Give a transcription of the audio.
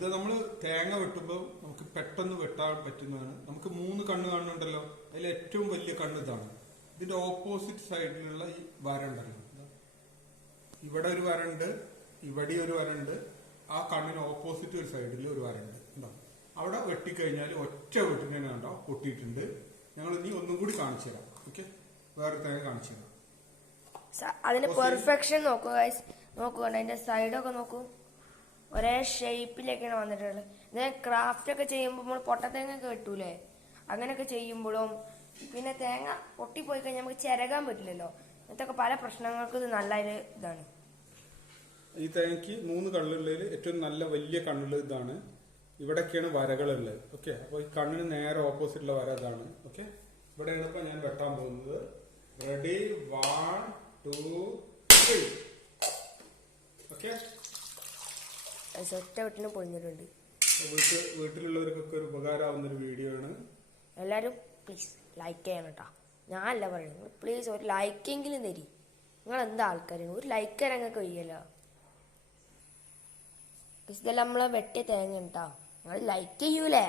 ഇത് നമ്മൾ തേങ്ങ വെട്ടുമ്പോൾ നമുക്ക് പെട്ടെന്ന് വെട്ടാൻ പറ്റുന്നതാണ്. നമുക്ക് മൂന്ന് കണ്ണ് കാണുന്നുണ്ടല്ലോ. അതിൽ ഏറ്റവും വലിയ കണ്ണ് ഇതാണ്. ഇതിന്റെ ഓപ്പോസിറ്റ് സൈഡിലുള്ള ഈ വര ഉണ്ടല്ലോ. ഇവിടെ ഒരു വരണ്ട് ഇവിടെ ഒരു വരണ്ട് ആ കണ്ണിന് ഓപ്പോസിറ്റ് ഒരു സൈഡിൽ ഒരു വരണ്ട് എന്താ അവിടെ വെട്ടിക്കഴിഞ്ഞാൽ ഒറ്റ വെട്ടിനെ കണ്ടോ പൊട്ടിയിട്ടുണ്ട്. ഞങ്ങൾ ഇനി ഒന്നും കൂടി കാണിച്ചു തരാം. ഓക്കെ? വേറെ തേങ്ങ കാണിച്ചു തരാം. അതിന്റെ പെർഫെക്ഷൻ നോക്കൂ നോക്കൂ അതിന്റെ സൈഡൊക്കെ നോക്കൂ. ഒരേ ഷേപ്പിലേക്കാണ് വന്നിട്ടുള്ളത്. ഇത് ക്രാഫ്റ്റ് ഒക്കെ ചെയ്യുമ്പോൾ നമ്മൾ പൊട്ടത്തേങ്ങ ഒക്കെ വെട്ടൂലേ? അങ്ങനെയൊക്കെ ചെയ്യുമ്പോഴും പിന്നെ തേങ്ങ പൊട്ടിപ്പോയി കഴിഞ്ഞാൽ നമുക്ക് ചിരകാൻ പറ്റില്ലല്ലോ. ഇതൊക്കെ പല പ്രശ്നങ്ങൾക്കും ഇത് നല്ല ഇതാണ്. ഈ തേങ്ങയ്ക്ക് മൂന്ന് കണ്ണുള്ളതിൽ ഏറ്റവും നല്ല വലിയ കണ്ണുള്ളത് ഇതാണ്. ഇവിടൊക്കെയാണ് വരകളുള്ളത്. ഓക്കെ അപ്പൊ ഈ കണ്ണിന് നേരെ ഓപ്പോസിറ്റുള്ള വര ഇതാണ്. ഓക്കെ ഇവിടെയാണ് ഇപ്പൊ ഞാൻ വെട്ടാൻ പോകുന്നത്. Ready one two three okay ഒറ്റ വെട്ടിന് പൊളിഞ്ഞിട്ടുണ്ട് വീട്ടിലുള്ളവർക്കൊക്കെ ഒരു ഉപകാരമാവുന്ന ഒരു വീഡിയോ ആണ് എല്ലാവരും പ്ലീസ് ലൈക്ക് ചെയ്യണം കേട്ടോ. ഞാനല്ല പറയുന്നത്. പ്ലീസ് ഒരു ലൈക്കെങ്കിലും തരി. നിങ്ങൾ എന്താ ആൾക്കാരാണ് ഒരു ലൈക്ക് തരാൻ നിങ്ങൾക്ക് കഴിയല്ലോ. ഇതെല്ലാം നമ്മളെ വെട്ടിയ തേങ്ങ കേട്ടോ. നിങ്ങൾ ലൈക്ക് ചെയ്യൂലേ?